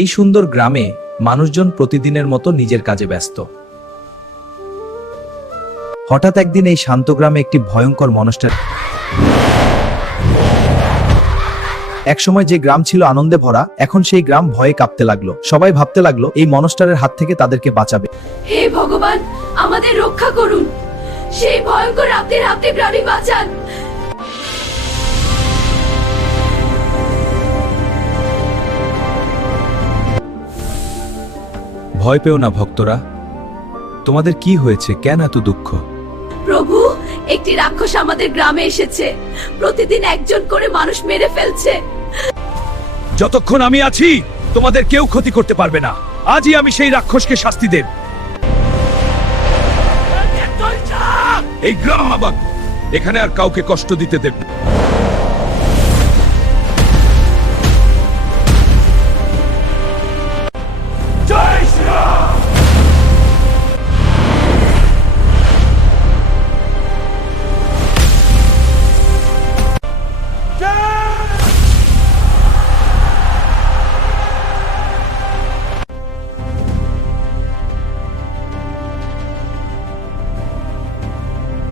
এই সুন্দর গ্রামে মানুষজন প্রতিদিনের মতো নিজের কাজে ব্যস্ত। হঠাৎ একদিন এই শান্ত গ্রামে একটি ভয়ঙ্কর মনস্টার। একসময় যে গ্রাম ছিল আনন্দে ভরা, এখন সেই গ্রাম ভয়ে কাঁপতে লাগলো। সবাই ভাবতে লাগলো এই মনস্টারের হাত থেকে তাদেরকে বাঁচাবে। হে ভগবান, আমাদের রক্ষা করুন, সেই ভয়ঙ্কর রাতের হাতে প্রাণী বাঁচান। ভয় পেও না ভক্তরা, তোমাদের কি হয়েছে? কেন এত দুঃখ? প্রভু, একটি রাক্ষস আমাদের গ্রামে এসেছে, প্রতিদিন একজন করে মানুষ মেরে ফেলছে। যতক্ষণ আমি আছি তোমাদের কেউ ক্ষতি করতে পারবে না। আজই আমি সেই রাক্ষসকে শাস্তি দেব। এই গ্রাম আবার, এখানে আর কাউকে কষ্ট দিতে দেব না।